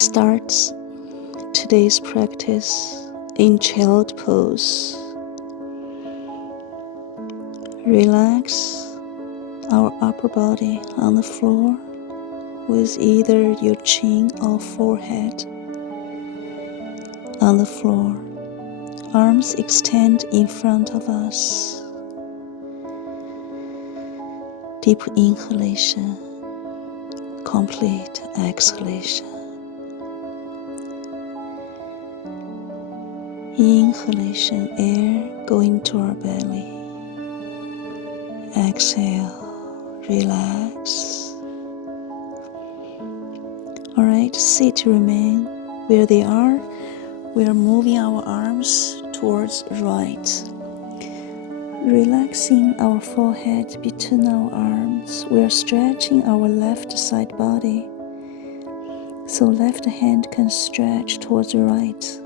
Start today's practice in child pose. Relax our upper body on the floor with either your chin or forehead on the floor. Arms extend in front of us. Deep inhalation, complete exhalation. Inhalation, air going to our belly. Exhale, relax. Alright, sit, remain where they are. We are moving our arms towards right. Relaxing our forehead between our arms. We are stretching our left side body. So left hand can stretch towards the right.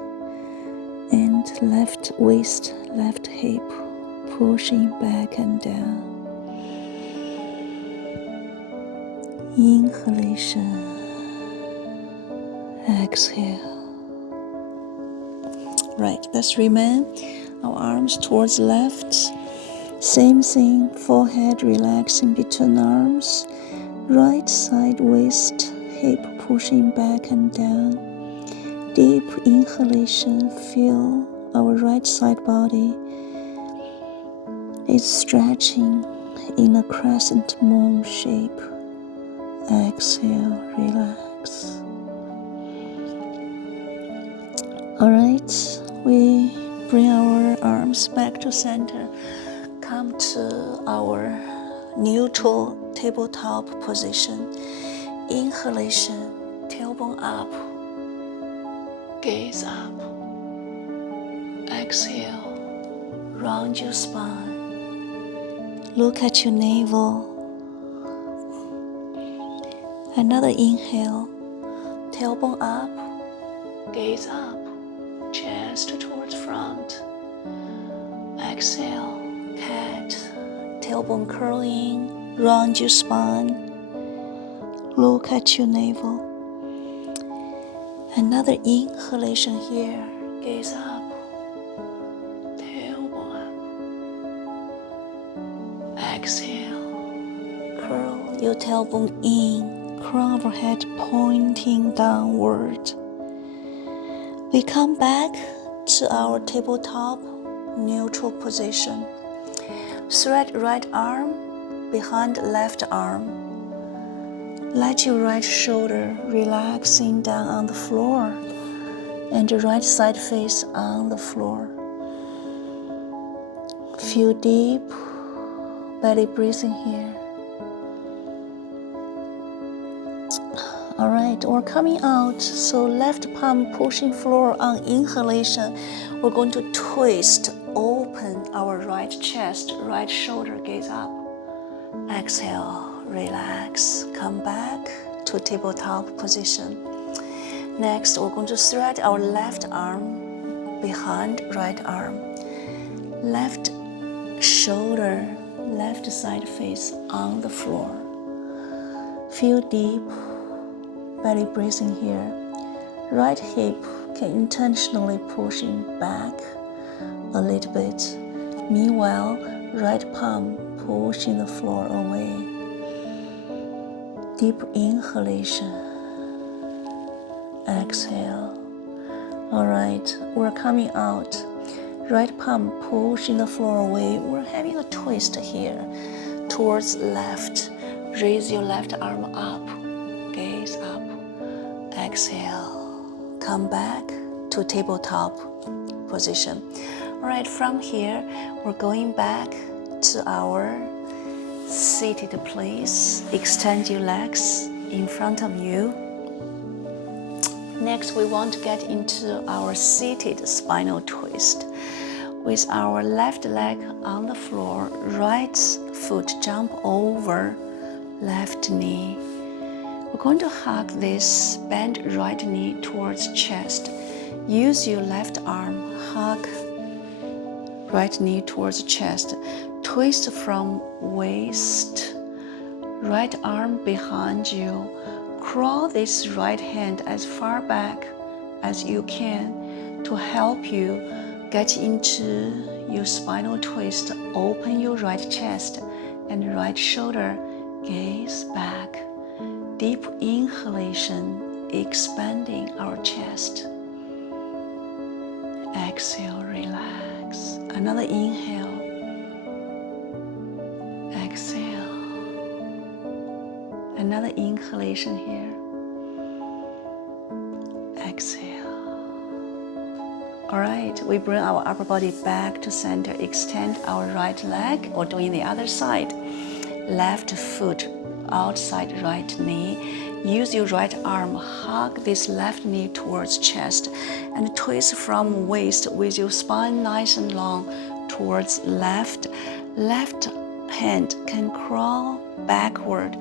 And left waist, left hip, pushing back and down. Inhalation, exhale. Right, let's remain. Our arms towards left. Same thing, forehead relaxing between arms. Right side waist, hip pushing back and down. Deep inhalation, feel our right side body is stretching in a crescent moon shape. Exhale, relax. Alright, we bring our arms back to center. Come to our neutral tabletop position. Inhalation, tailbone up. Gaze up. Exhale. Round your spine. Look at your navel. Another inhale. Tailbone up. Gaze up. Chest towards front. Exhale. Cat. Tailbone curling. Round your spine. Look at your navel. Another inhalation here. Gaze up. Tailbone up. Exhale. Curl your tailbone in. Crown of your head pointing downward. We come back to our tabletop neutral position. Thread right arm behind left arm. Let your right shoulder relaxing down on the floor and the right side face on the floor. Feel deep belly breathing here. Alright, we're coming out, so left palm pushing floor on inhalation. We're going to twist, open our right chest, right shoulder, gaze up. Exhale. Relax, come back to tabletop position. Next, we're going to thread our left arm behind right arm. Left shoulder, left side face on the floor. Feel deep belly breathing here. Right hip can intentionally pushing back a little bit. Meanwhile, right palm pushing the floor away. Deep inhalation. Exhale. Alright, we're coming out. Right palm pushing the floor away. We're having a twist here towards left. Raise your left arm up. Gaze up. Exhale. Come back to tabletop position. Alright, from here, we're going back to our seated place. Extend your legs in front of you. Next, we want to get into our seated spinal twist. With our left leg on the floor, right foot jump over left knee. We're going to hug this, bend right knee towards chest. Use your left arm, hug right knee towards chest. Twist from waist, right arm behind you, crawl this right hand as far back as you can to help you get into your spinal twist. Open your right chest and right shoulder, gaze back. Deep inhalation, expanding our chest. Exhale, relax. Another inhale. Exhale. Another inhalation here. Exhale. All right, we bring our upper body back to center. Extend our right leg, or doing the other side. Left foot outside right knee. Use your right arm, hug this left knee towards chest, and twist from waist with your spine nice and long towards left. Left hand can crawl backward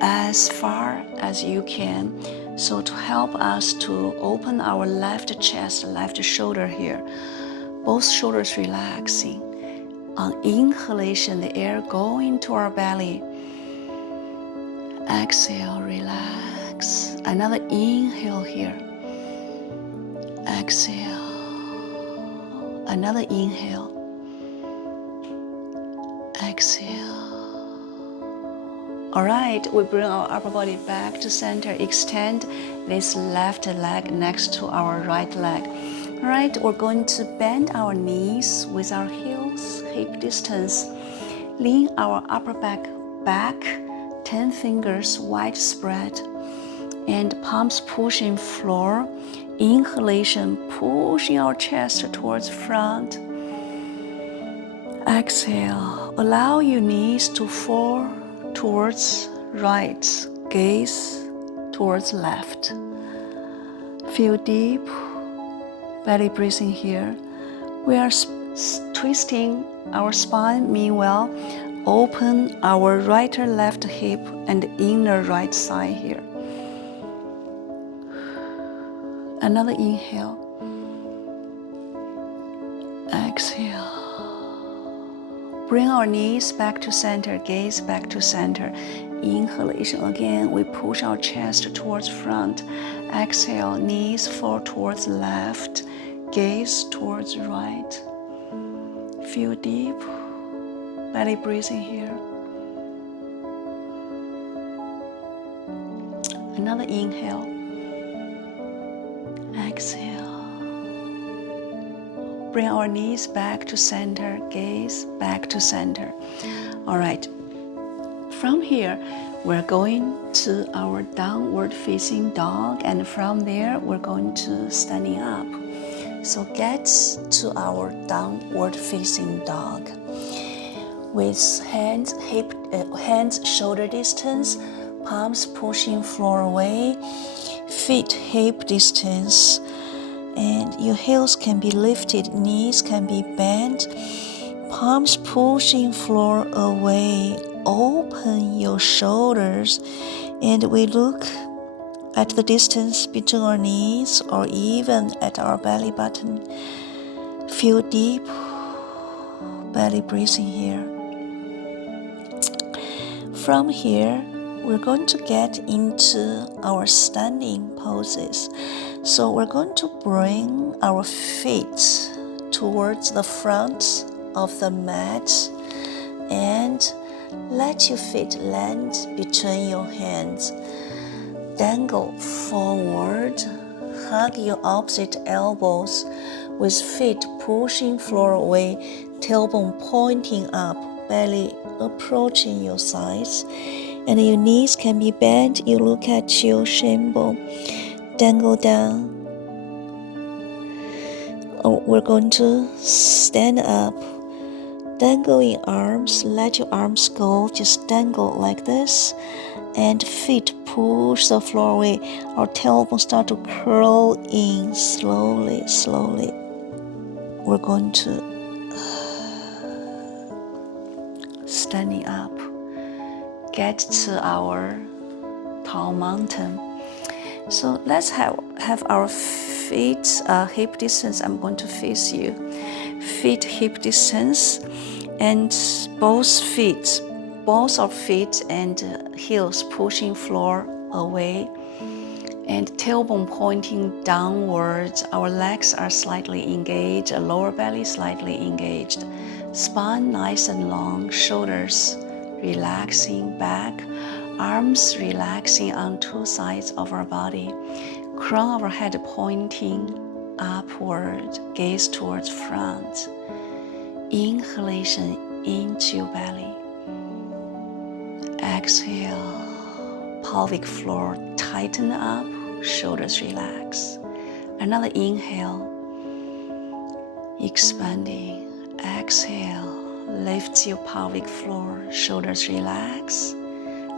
as far as you can. So to help us to open our left chest, left shoulder here, both shoulders relaxing. On inhalation, the air going to our belly. Exhale, relax. Another inhale here. Exhale. Another inhale. Exhale. All right, we bring our upper body back to center. Extend this left leg next to our right leg. All right, we're going to bend our knees with our heels hip distance. Lean our upper back back, 10 fingers widespread, and palms pushing floor. Inhalation, pushing our chest towards front. Exhale, allow your knees to fall towards right, gaze towards left. Feel deep belly breathing here. We are twisting our spine. Meanwhile, open our right or left hip and inner right thigh here. Another inhale. Exhale. Bring our knees back to center, gaze back to center. Inhalation again, we push our chest towards front. Exhale, knees fall towards left, gaze towards right. Feel deep belly breathing here. Another inhale. Exhale. Bring our knees back to center, gaze back to center. All right. From here, we're going to our downward facing dog, and from there, we're going to standing up. So get to our downward facing dog. With hands shoulder distance, palms pushing floor away, feet hip distance. And your heels can be lifted, knees can be bent, palms pushing floor away. Open your shoulders, and we look at the distance between our knees or even at our belly button. Feel deep belly breathing here. From here, we're going to get into our standing poses. So we're going to bring our feet towards the front of the mat and let your feet land between your hands. Dangle forward, hug your opposite elbows with feet pushing floor away, tailbone pointing up, belly approaching your sides, and your knees can be bent. You look at your shin bone. Dangle down. We're going to stand up. Dangling arms, let your arms go. Just dangle like this. And feet push the floor away. Our tailbone start to curl in slowly, slowly. We're going to standing up. Get to our tall mountain. So let's have our feet hip distance. I'm going to face you. Feet hip distance, and both our feet and heels pushing floor away. And tailbone pointing downwards. Our legs are slightly engaged, lower belly slightly engaged. Spine nice and long, shoulders relaxing back, arms relaxing on two sides of our body. Crown of our head pointing upward, gaze towards front. Inhalation into your belly. Exhale, pelvic floor tighten up, shoulders relax. Another inhale, expanding. Exhale, lift your pelvic floor, shoulders relax.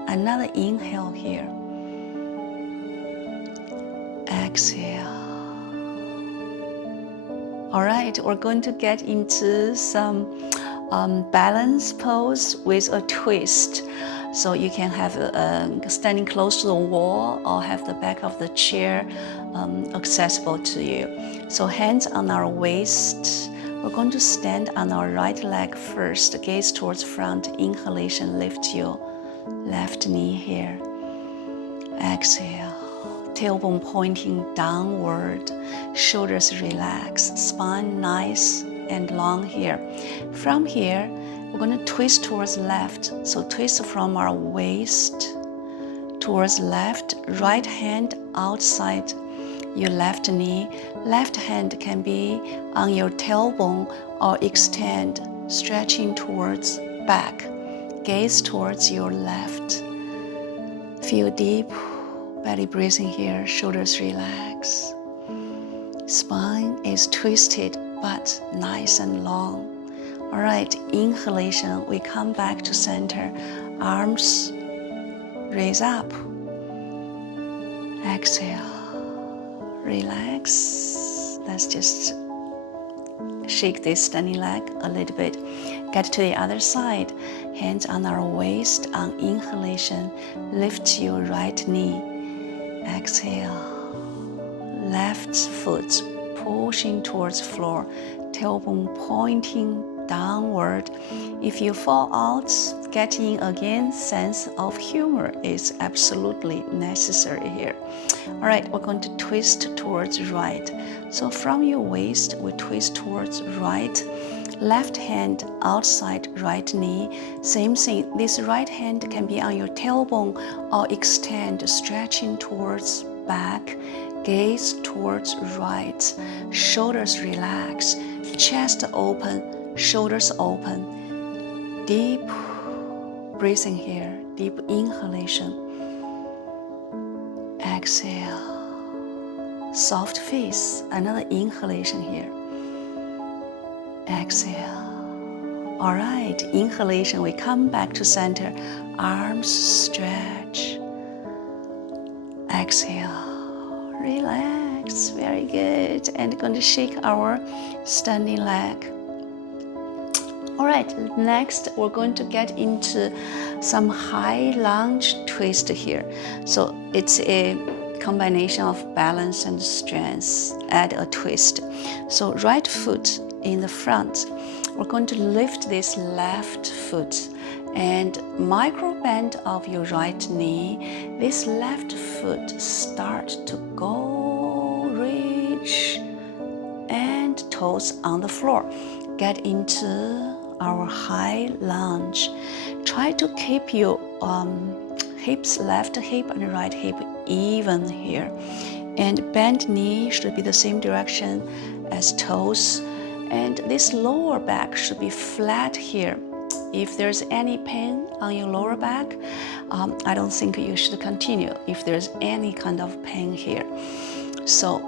Another inhale here. Exhale. All right, we're going to get into some balance pose with a twist. So you can have standing close to the wall or have the back of the chair accessible to you. So hands on our waist. We're going to stand on our right leg first, gaze towards front. Inhalation, lift your left knee here. Exhale, tailbone pointing downward, shoulders relax, spine nice and long here. From here, we're going to twist towards left. So twist from our waist towards left, right hand outside your left knee. Left hand can be on your tailbone or extend, stretching towards back. Gaze towards your left. Feel deep belly breathing here, shoulders relax. Spine is twisted but nice and long. All right, inhalation, we come back to center. Arms raise up. Exhale, relax. Let's just shake this standing leg a little bit. Get to the other side. Hands on our waist on inhalation. Lift your right knee. Exhale. Left foot pushing towards floor. Tailbone pointing downward. If you fall out, get in again. Sense of humor is absolutely necessary here. All right, we're going to twist towards right. So from your waist, we twist towards right. Left hand outside right knee. Same thing, this right hand can be on your tailbone or extend, stretching towards back. Gaze towards right. Shoulders relax. Chest open, shoulders open. Deep breathing here. Deep inhalation. Exhale. Soft face. Another inhalation here. Exhale. All right, inhalation, we come back to center. Arms stretch. Exhale. Relax. Very good. And going to shake our standing leg. All right, next we're going to get into some high lunge twist here. So it's a combination of balance and strength. Add a twist. So right foot in the front. We're going to lift this left foot and micro bend of your right knee. This left foot start to go, reach, and toes on the floor. Get into our high lunge. Try to keep your hips, left hip and right hip even here. And bend knee should be the same direction as toes. And this lower back should be flat here. If there's any pain on your lower back, I don't think you should continue if there's any kind of pain here. So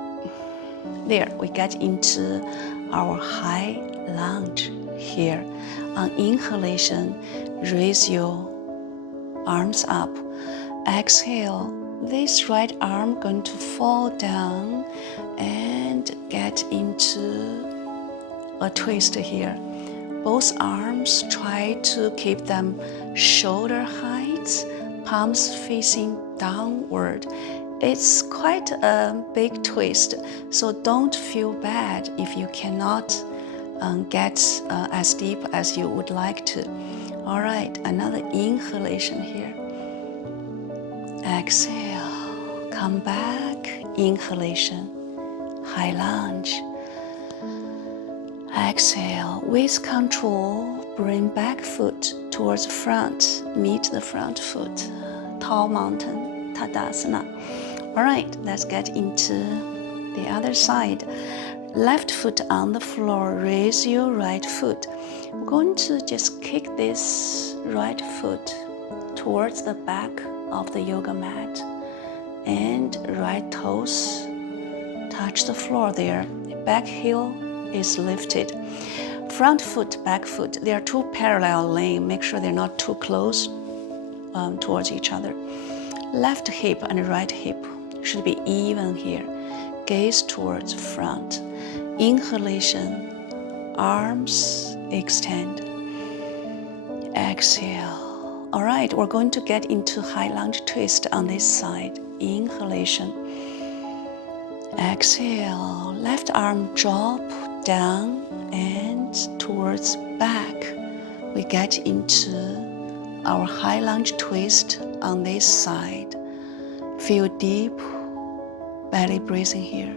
there, we get into our high lunge here. On inhalation, raise your arms up. Exhale, this right arm going to fall down and get into a twist here. Both arms, try to keep them shoulder height, palms facing downward. It's quite a big twist, so don't feel bad if you cannot get as deep as you would like to. All right, another inhalation here. Exhale. come back, inhalation, high lunge. Exhale, with control, bring back foot towards front, meet the front foot, tall mountain, Tadasana. All right, let's get into the other side. Left foot on the floor, raise your right foot. We're going to just kick this right foot towards the back of the yoga mat, and right toes touch the floor there. Back heel is lifted. Front foot, back foot, they are two parallel lanes. Make sure they're not too close towards each other. Left hip and right hip should be even here. Gaze towards front. Inhalation, arms extend. Exhale. All right, we're going to get into high lunge twist on this side. Inhalation. Exhale. Left arm drop down and towards back. We get into our high lunge twist on this side. Feel deep belly breathing here.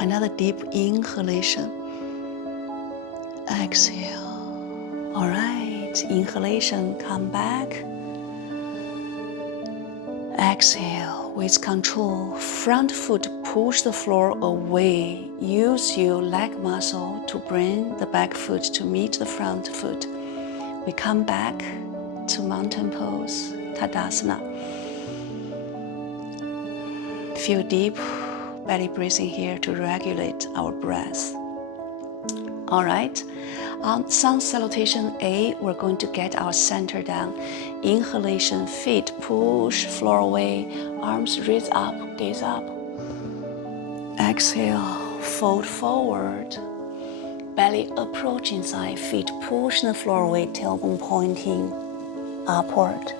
Another deep inhalation. Exhale. All right, inhalation, come back. Exhale with control. Front foot push the floor away. Use your leg muscle to bring the back foot to meet the front foot. We come back to mountain pose, Tadasana. Feel deep belly breathing here to regulate our breath. All right, on sun salutation A, we're going to get our center down. Inhalation, feet push floor away, arms raise up, gaze up. Exhale, fold forward, belly approach inside, feet push the floor away, tailbone pointing upward.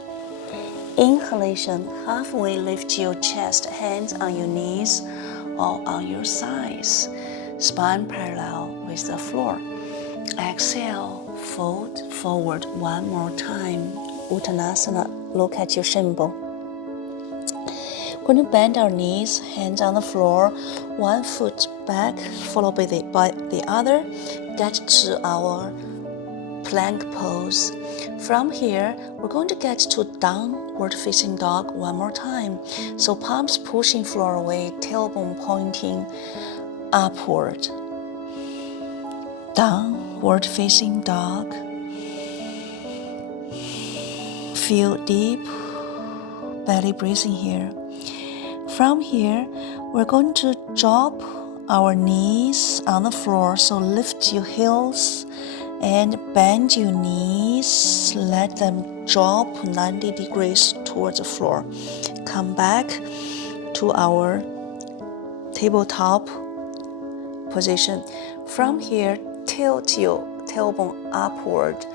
Inhalation, halfway lift your chest, hands on your knees or on your sides, spine parallel with the floor. Exhale, fold forward one more time. Uttanasana, look at your shin bone. We're going to bend our knees, hands on the floor, one foot back, followed by the other. Get to our plank pose. From here, we're going to get to downward facing dog one more time. So palms pushing floor away, tailbone pointing upward. Downward facing dog. Feel deep belly breathing here. From here, we're going to drop our knees on the floor. So lift your heels and bend your knees. Let them drop 90 degrees towards the floor. Come back to our tabletop position. From here, tilt your tailbone upward.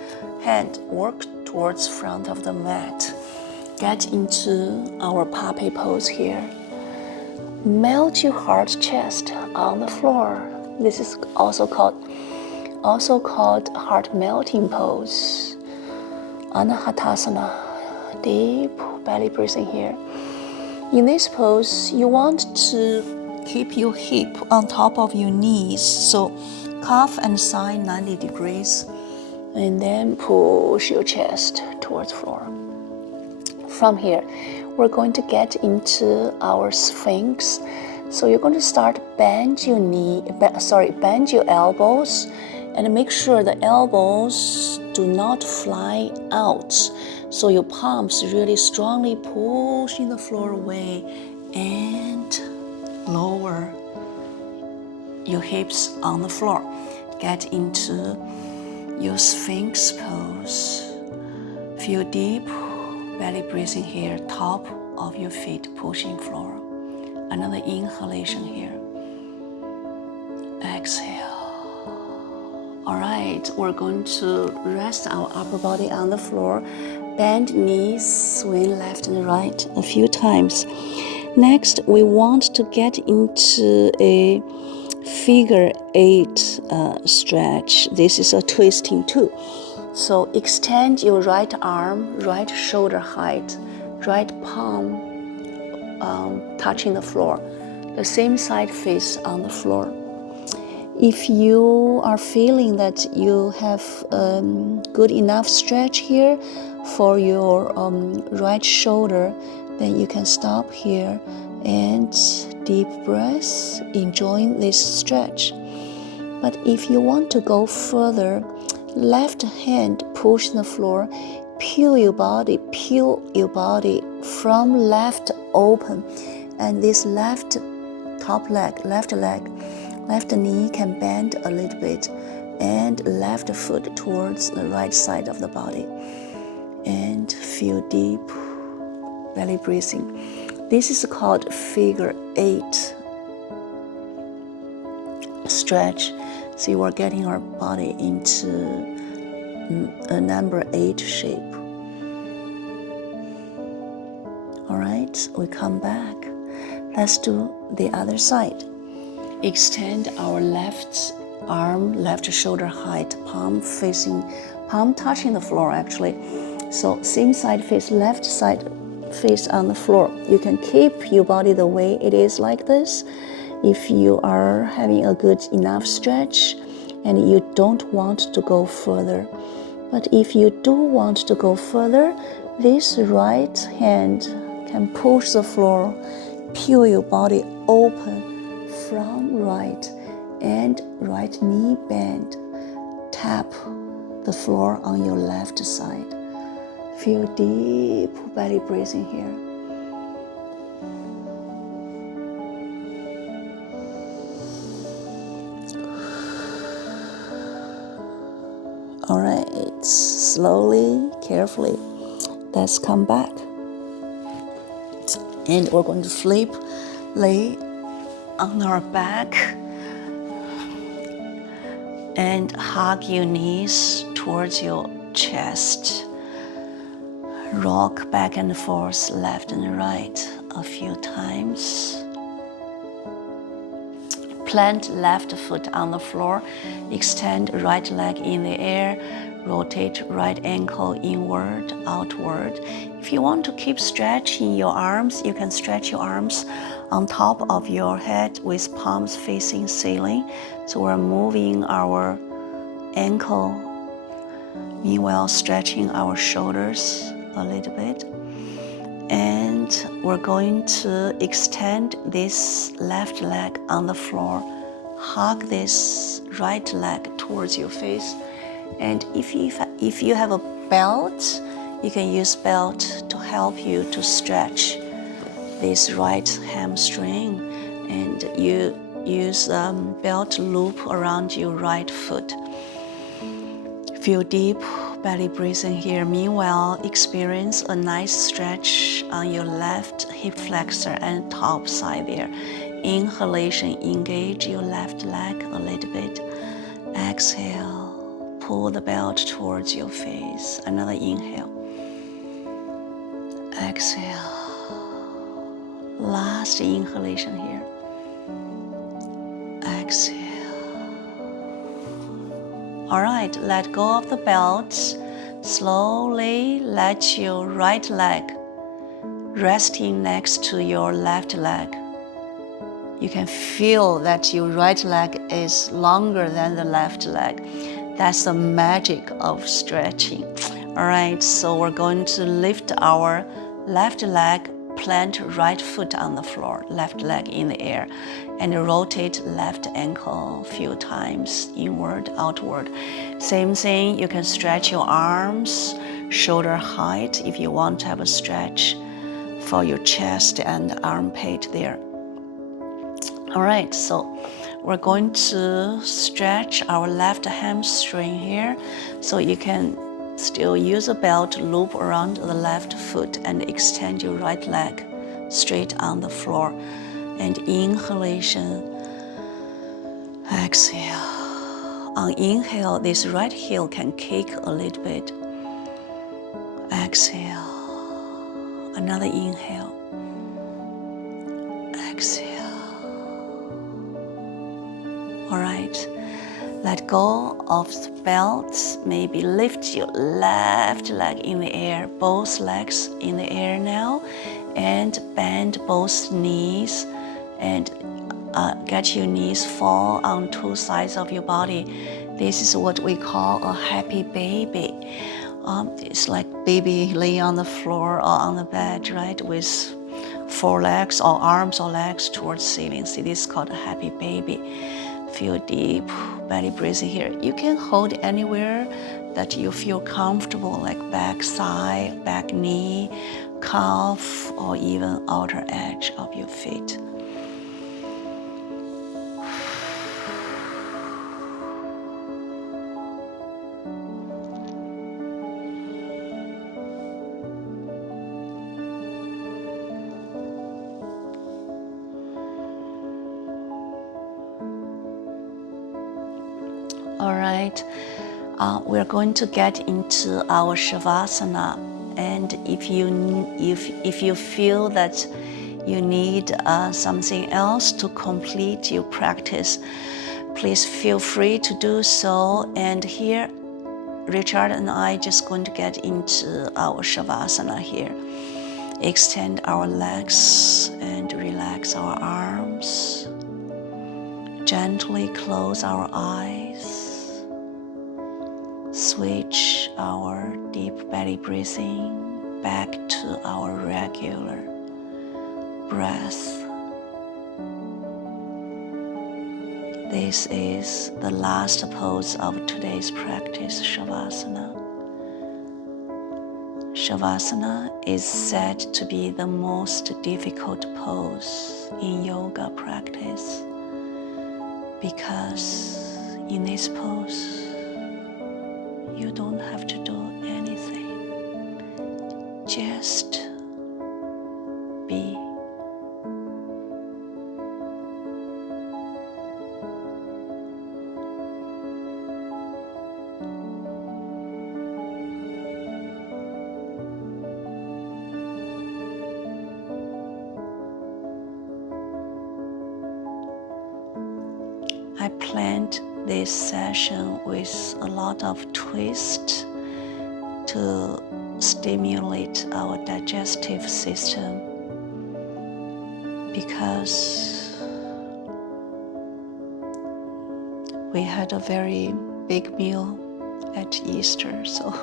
Hand work towards front of the mat. Get into our puppy pose here. Melt your heart chest on the floor. This is also called heart melting pose. Anahatasana, deep belly breathing here. In this pose, you want to keep your hip on top of your knees. So calf and side 90 degrees. And then push your chest towards floor. From here, we're going to get into our Sphinx. So you're going to start bend your elbows, and make sure the elbows do not fly out. So your palms really strongly pushing the floor away and lower your hips on the floor. Get into your Sphinx pose. Feel deep belly breathing here, top of your feet pushing floor. Another inhalation here. Exhale. All right, we're going to rest our upper body on the floor. Bend knees, swing left and right a few times. Next, we want to get into a figure 8 stretch. This is a twisting too. So extend your right arm, right shoulder height, right palm touching the floor. The same side face on the floor. If you are feeling that you have good enough stretch here for your right shoulder, then you can stop here and deep breath, enjoying this stretch. But if you want to go further, left hand push the floor, peel your body from left open, and this left knee can bend a little bit, and left foot towards the right side of the body, and feel deep belly breathing. This is called figure 8 stretch. So you are getting our body into a number 8 shape. All right, we come back. Let's do the other side. Extend our left arm, left shoulder height, palm touching the floor actually. So same side face, left side face on the floor. You can keep your body the way it is like this. If you are having a good enough stretch and you don't want to go further. But if you do want to go further, this right hand can push the floor, peel your body open from right, and right knee bend. Tap the floor on your left side. Feel deep belly breathing here. All right, slowly, carefully, let's come back. And we're going to lay on our back and hug your knees towards your chest. Rock back and forth, left and right a few times. Plant left foot on the floor, extend right leg in the air, rotate right ankle inward, outward. If you want to keep stretching your arms, you can stretch your arms on top of your head with palms facing ceiling. So we're moving our ankle, meanwhile stretching our shoulders a little bit. And we're going to extend this left leg on the floor, hug this right leg towards your face. And if you have a belt, you can use belt to help you to stretch this right hamstring, and you use belt loop around your right foot. Feel deep belly breathing here. Meanwhile, experience a nice stretch on your left hip flexor and top side there. Inhalation, engage your left leg a little bit. Exhale, pull the belt towards your face. Another inhale. Exhale. Last inhalation here. Exhale. All right, let go of the belt. Slowly let your right leg resting next to your left leg. You can feel that your right leg is longer than the left leg. That's the magic of stretching. All right, so we're going to lift our left leg, plant right foot on the floor, left leg in the air, and rotate left ankle a few times, inward, outward. Same thing, you can stretch your arms, shoulder height if you want to have a stretch for your chest and armpit there. All right, so we're going to stretch our left hamstring here, so you can still use a belt loop around the left foot and extend your right leg straight on the floor. And inhalation, exhale. On inhale, this right heel can kick a little bit. Exhale. Another inhale. Exhale. All right. Let go of the belt. Maybe lift your left leg in the air, both legs in the air now, and bend both knees and get your knees fall on two sides of your body. This is what we call a happy baby. It's like baby laying on the floor or on the bed, right, with four legs or arms or legs towards ceiling. See, this is called a happy baby. Feel deep belly breathing here. You can hold anywhere that you feel comfortable, like back side, back knee, calf, or even outer edge of your feet. All right, we're going to get into our Shavasana, and if you feel that you need something else to complete your practice, please feel free to do so. And here, Richard and I just going to get into our Shavasana here. Extend our legs and relax our arms. Gently close our eyes. Switch our deep belly breathing back to our regular breath. This is the last pose of today's practice, Shavasana. Shavasana is said to be the most difficult pose in yoga practice because in this pose, you don't have to do anything, just be. I planned this session with a lot of twist to stimulate our digestive system because we had a very big meal at Easter. So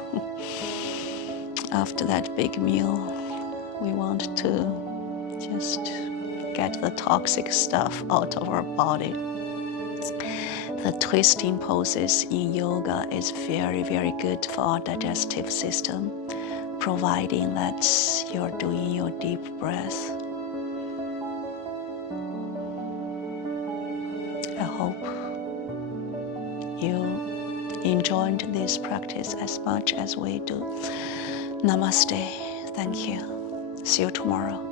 after that big meal, we want to just get the toxic stuff out of our body. The twisting poses in yoga is very, very good for our digestive system, providing that you're doing your deep breath. I hope you enjoyed this practice as much as we do. Namaste. Thank you. See you tomorrow.